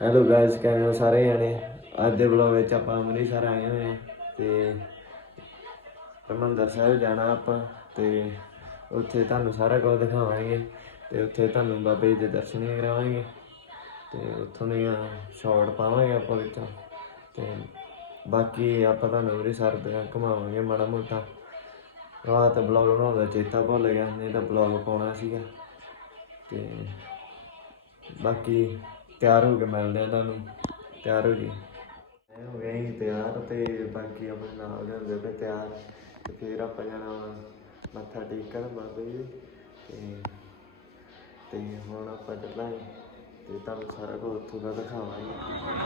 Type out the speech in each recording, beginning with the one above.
Hello guys ਕਿਵੇਂ ਹੋ ਸਾਰੇ ਜਣੇ? ਅੱਜ ਦੇ ਵਲੌਗ ਵਿੱਚ ਆਪਾਂ ਅੰਮ੍ਰਿਤਸਰ ਆਏ ਹੋਏ ਹਾਂ ਤੇ ਹਰਿਮੰਦਰ ਸਾਹਿਬ ਜਾਣਾ ਆਪਾਂ ਤੇ ਉੱਥੇ ਤੁਹਾਨੂੰ ਸਾਰਾ ਕੁਝ ਦਿਖਾਵਾਂਗੇ ਤੇ ਉੱਥੇ ਤੁਹਾਨੂੰ ਬਾਬੇ ਜੀ ਦੇ ਦਰਸ਼ਨ ਵੀ ਕਰਾਵਾਂਗੇ ਤੇ ਉੱਥੋਂ ਦੀਆਂ ਸ਼ਾਰਟ ਪਾਵਾਂਗੇ ਆਪਾਂ ਵਿੱਚੋਂ ਤੇ ਬਾਕੀ ਆਪਾਂ ਤੁਹਾਨੂੰ ਅੰਮ੍ਰਿਤਸਰ ਦੇ ਘੁਮਾਵਾਂਗੇ ਮਾੜਾ ਮੋਟਾ। ਰਾਤ ਤਾਂ ਬਲੌਗ ਬਣਾਉਂਦਾ ਚੇਤਾ ਭੁੱਲ ਗਿਆ, ਨਹੀਂ ਤਾਂ ਬਲੌਗ ਪਾਉਣਾ ਸੀਗਾ ਤੇ ਬਾਕੀ ਤਿਆਰ ਹੋ ਕੇ ਮਿਲਦੇ ਆ ਤੁਹਾਨੂੰ ਤਿਆਰ ਹੋ ਜੀ ਮੈਂ ਹੋ ਗਿਆ ਹੀ ਤਿਆਰ ਤੇ ਬਾਕੀ ਆਪਣੇ ਨਾਲ ਦੇ ਹੁੰਦੇ ਪਏ ਤਿਆਰ ਤੇ ਫਿਰ ਆਪਾਂ ਜਾਣਾ ਵਾ ਮੱਥਾ ਟੇਕਣ ਬਾਬੇ ਜੀ ਤੇ ਤੇ ਹੁਣ ਆਪਾਂ ਚੱਲਾਂਗੇ ਤੇ ਤੁਹਾਨੂੰ ਸਾਰਾ ਕੁਝ ਉੱਥੋਂ ਦਾ ਦਿਖਾਵਾਂਗੇ।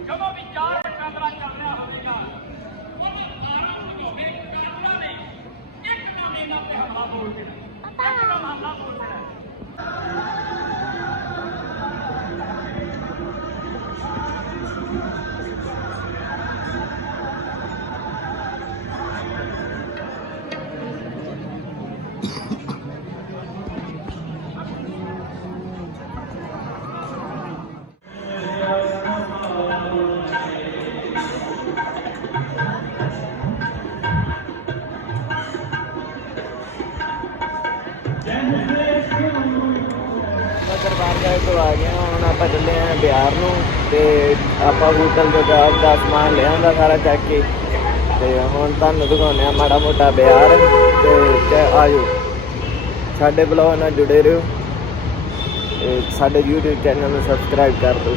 ਜਦੋਂ ਵਿਚਾਰ ਕਮਰਾ ਚੱਲ ਰਿਹਾ ਹੋਵੇਗਾ ਉਹਦਾ ਕਾਰਨ ਹੋਵੇ ਕਾਰਨਾਂ ਨੇ ਇੱਕ ਦਮ ਇਹਨਾਂ ਤੇ ਹਮਲਾ ਬੋਲ ਦੇਣਾ ਇੱਕਦਮ ਹਮਲਾ ਬੋਲ ਦੇਣਾ ਦਰਬਾਰ ਸਾਹਿਬ ਤੋਂ ਆ ਗਿਆ, ਹੁਣ ਆਪਾਂ ਚੱਲੇ ਆਂ ਬਿਹਾਰ ਨੂੰ ਤੇ ਆਪਾਂ ਹੋਟਲ ਤੋਂ ਗਾਬ ਦਾ ਸਮਾਨ ਲਿਆਂਦਾ ਸਾਰਾ ਚੱਕ ਕੇ। ਤੇ ਹੁਣ ਤੁਹਾਨੂੰ ਦਿਖਾਉਂਦੇ ਆ ਮਾੜਾ ਮੋਟਾ ਬਿਹਾਰ ਤੇ ਤੇ ਆਜੋ। ਸਾਡੇ ਬਲੌਗ ਨਾਲ ਜੁੜੇ ਰਹੋ ਤੇ ਸਾਡੇ YouTube ਚੈਨਲ ਨੂੰ ਸਬਸਕ੍ਰਾਈਬ ਕਰ ਦਿਓ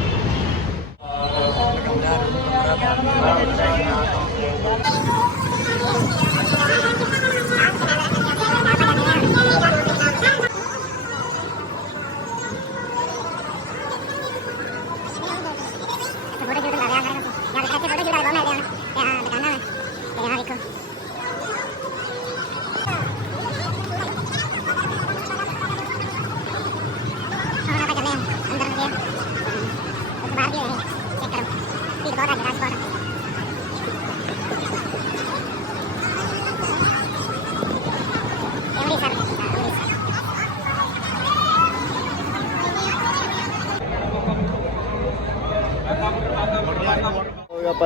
ਫੋਟੋ ਸ਼ੂਟ ਕਰ ਰਿਹਾ ਹਾਂ ਯਾਰ ਇੱਥੇ ਫੋਟੋ ਸ਼ੂਟ ਕਰ ਬਹੁਤ ਮਿਲਦੇ ਹਨ ਤੇ ਆ ਦੁਕਾਨਾਂ ਤੇ ਆ ਵੇਖੋ ਹੁਣ ਆਪਾਂ ਚੱਲੇ ਹਾਂ ਅੰਦਰ ਨੂੰ ਗਏ ਉਸ ਬਾਹਰ ਵੀ ਰਹੇ ਚੈੱਕ ਕਰੋ ਭੀੜ ਬਹੁਤ ਹੈ ਰਸ਼ ਬਹੁਤ ਹੈ ਇਹ ਅੰਮ੍ਰਿਤਸਰ ਅੰਮ੍ਰਿਤਸਰ ਉਹ ਆਪਾਂ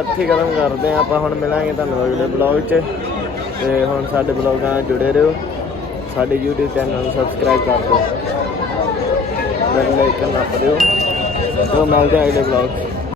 ਇੱਥੇ ਖਤਮ ਕਰਦੇ ਆਂ ਆਪਾਂ ਹੁਣ ਮਿਲਾਂਗੇ ਤੁਹਾਨੂੰ ਅਗਲੇ ਬਲੌਗ 'ਚ। ਤੇ ਹੁਣ ਸਾਡੇ ਬਲੌਗਾਂ ਨਾਲ ਜੁੜੇ ਰਹੋ। ਸਾਡੇ YouTube ਚੈਨਲ ਨੂੰ ਸਬਸਕ੍ਰਾਈਬ ਕਰ ਦਿਓ। ਬੈਲ ਆਈਕਨ ਨੱਪ ਦਿਓ। ਤੇ ਮਿਲਦੇ ਆਂ ਅਗਲੇ ਬਲੌਗ 'ਚ।